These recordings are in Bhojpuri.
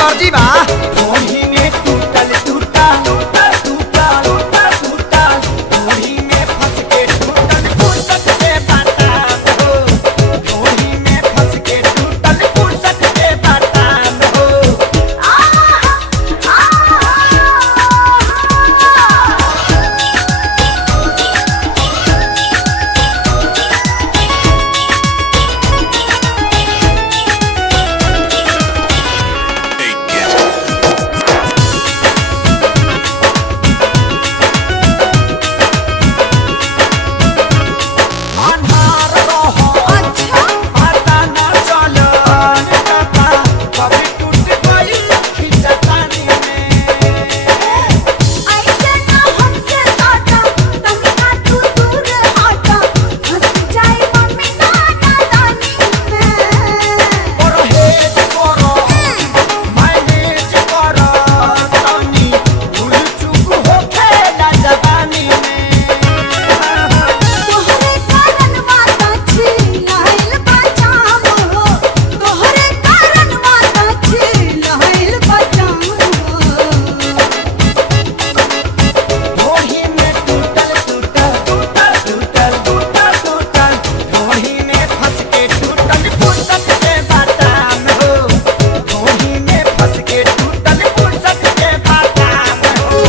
दर्जी बा ओढ़ी में टूटल टूटा टूटल टूटल टूटल टूटल ओढ़ी में फंस के टूटल फुर्सत के बाटा हो ओढ़ी में फंस के टूटल फुर्सत के बाटा हो अन्हार रहो अच्छा पता ना चलो कता कभी टूट गई खिंचतानी में ऐसे ना हमसे साटा तनिका तू दूर हटा हंस जाए मम्मी नाना नानी में परहेज करो मैनेज करो तनी भूल चूक होखे ना जवानी में तोहरे कारण माता छिलाइल बचाम हो तोहरे कारण माता छिलाइल बचाम हो ओढ़ी में टूटल टूटल टूटल टूटल टूटल टूटल ओढ़ी में फंस के टूटल फुर्सत के बाटा हो ओढ़ी में फंस के टूटल फुर्सत के बाटा हो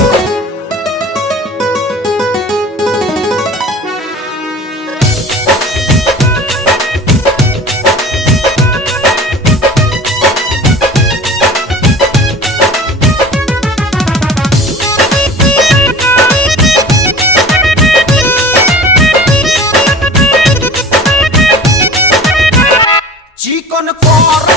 चिकन कर